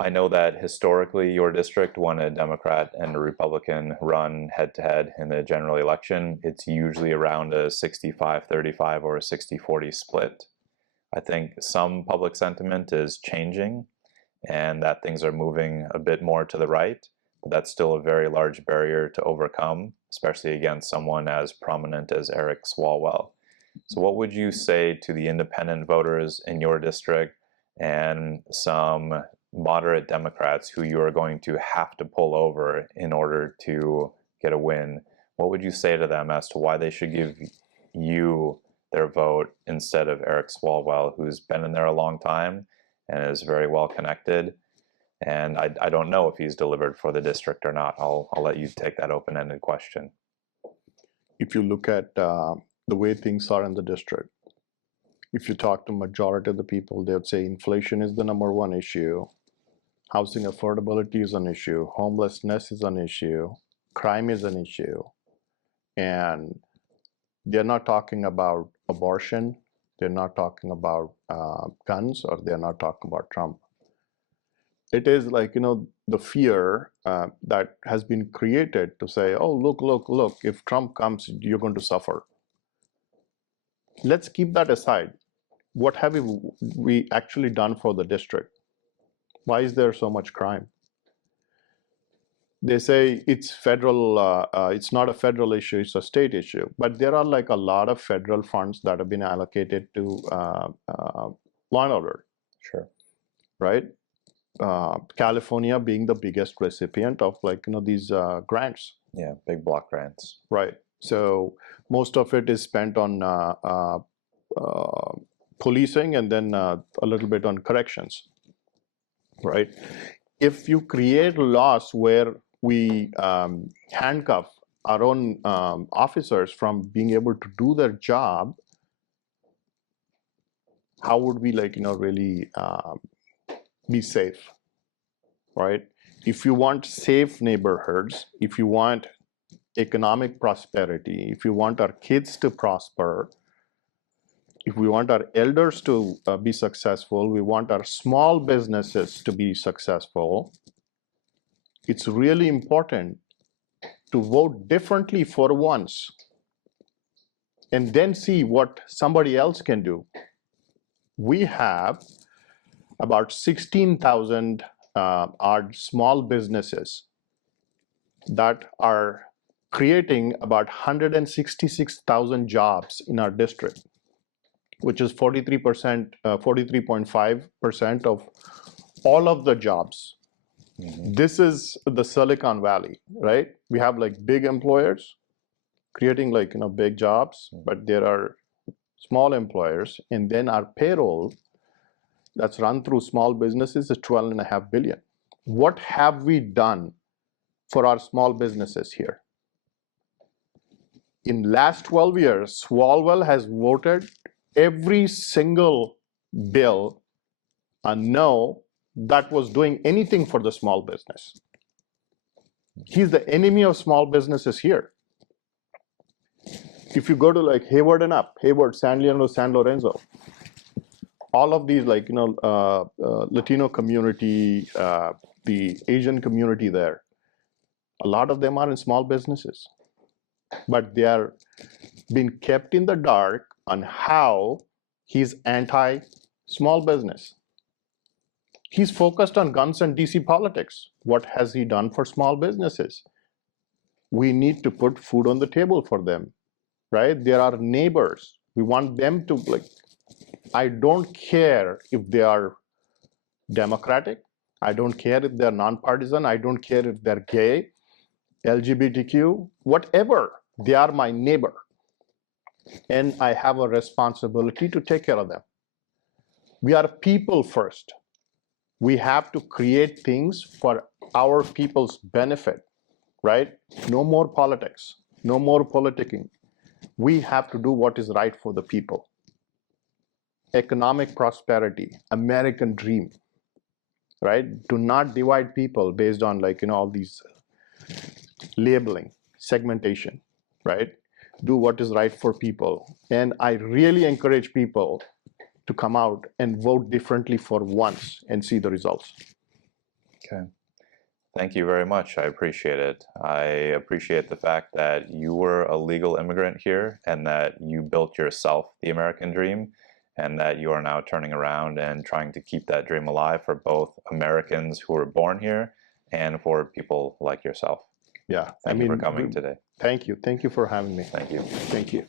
I know that historically your district, when a Democrat and a Republican run head-to-head in the general election, it's usually around a 65-35 or a 60-40 split. I think some public sentiment is changing and that things are moving a bit more to the right, but that's still a very large barrier to overcome, especially against someone as prominent as Eric Swalwell. So what would you say to the independent voters in your district and some moderate Democrats who you are going to have to pull over in order to get a win? What would you say to them as to why they should give you their vote instead of Eric Swalwell, who's been in there a long time and is very well connected? And I don't know if he's delivered for the district or not. I'll let you take that open-ended question. If you look at the way things are in the district, if you talk to majority of the people, they would say inflation is the number one issue. Housing affordability is an issue. Homelessness is an issue. Crime is an issue. And they're not talking about abortion. They're not talking about guns, or they're not talking about Trump. It is like, the fear that has been created to say, oh, look, if Trump comes, you're going to suffer. Let's keep that aside. What have we actually done for the district? Why is there so much crime? They say it's federal, it's not a federal issue, it's a state issue. But there are like a lot of federal funds that have been allocated to law and order. Sure. Right? California being the biggest recipient of these grants. Yeah, big block grants. Right. So most of it is spent on policing and then a little bit on corrections. Right. If you create laws where we handcuff our own officers from being able to do their job, how would we really be safe, right? If you want safe neighborhoods, if you want economic prosperity, if you want our kids to prosper, if we want our elders to be successful, we want our small businesses to be successful, it's really important to vote differently for once and then see what somebody else can do. We have about 16,000 odd small businesses that are creating about 166,000 jobs in our district, which is 43%, 43.5% of all of the jobs. Mm-hmm. This is the Silicon Valley, right? We have like big employers creating big jobs, but there are small employers, and then our payroll that's run through small businesses is $12.5 billion. What have we done for our small businesses here? In last 12 years, Swalwell has voted every single bill a no that was doing anything for the small business. He's the enemy of small businesses here. If you go to Hayward and up, Hayward, San Leandro, San Lorenzo, all of these Latino community, the Asian community there, a lot of them are in small businesses, but they are being kept in the dark on how he's anti-small business. He's focused on guns and DC politics. What has he done for small businesses? We need to put food on the table for them, right? There are neighbors. We want them to I don't care if they are Democratic. I don't care if they're nonpartisan. I don't care if they're gay, LGBTQ, whatever. They are my neighbor. And I have a responsibility to take care of them. We are people first. We have to create things for our people's benefit, right? No more politics, no more politicking. We have to do what is right for the people. Economic prosperity, American dream, right? Do not divide people based on all these labeling, segmentation, right? Do what is right for people. And I really encourage people to come out and vote differently for once and see the results. Okay. Thank you very much. I appreciate it. I appreciate the fact that you were a legal immigrant here and that you built yourself the American dream, and that you are now turning around and trying to keep that dream alive for both Americans who were born here and for people like yourself. Yeah, Thank you for coming today. Thank you. Thank you for having me. Thank you. Thank you.